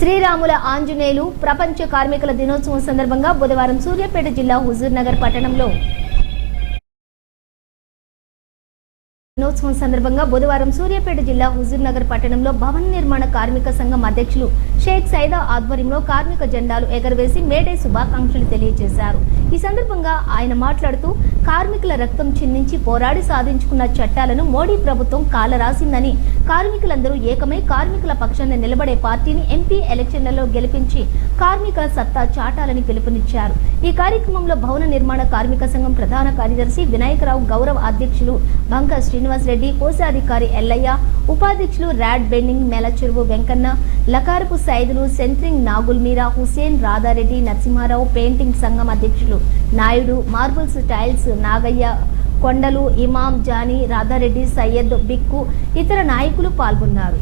శ్రీరాముల ఆంజనేయులు ప్రపంచ కార్మికుల దినోత్సవం సందర్భంగా బుధవారం సూర్యాపేట జిల్లా హుజూర్ నగర్ పట్టణంలో భవన నిర్మాణ కార్మిక సంఘం అధ్యక్షులు షేక్ సైదా ఆధ్వర్యంలో కార్మిక జెండాలు ఎగరవేసి మేడే శుభాకాంక్షలు తెలియజేశారు. ఈ సందర్భంగా ఆయన మాట్లాడుతూ కార్మికుల రక్తం చిందించి పోరాడి సాధించుకున్న చట్టాలను మోడీ ప్రభుత్వం కాలరాసిందని, కార్మికులందరూ ఏకమై కార్మికుల పక్షాన నిలబడే పార్టీని ఎంపీ ఎలక్షన్లలో గెలిపించి కార్మికుల సత్తా చాటాలని పిలుపునిచ్చారు. ఈ కార్యక్రమంలో భవన నిర్మాణ కార్మిక సంఘం ప్రధాన కార్యదర్శి వినాయకరావు, గౌరవ అధ్యక్షులు బంక శ్రీనివాస్ రెడ్డి, కోశాధికారి ఎల్లయ్య, ఉపాధ్యక్షులు rod bending Melacheruvu Venkanna, Lakarapu Saidulu, centring Nagul Meera, Hussain, Radha Reddy, Narasimha Rao, painting సంఘం అధ్యక్షులు నాయుడు, మార్బుల్స్ టైల్స్ నాగయ్య, కొండలు, ఇమాం, జానీ, రాధారెడ్డి, సయ్యద్, బిక్కు, ఇతర నాయకులు పాల్గొన్నారు.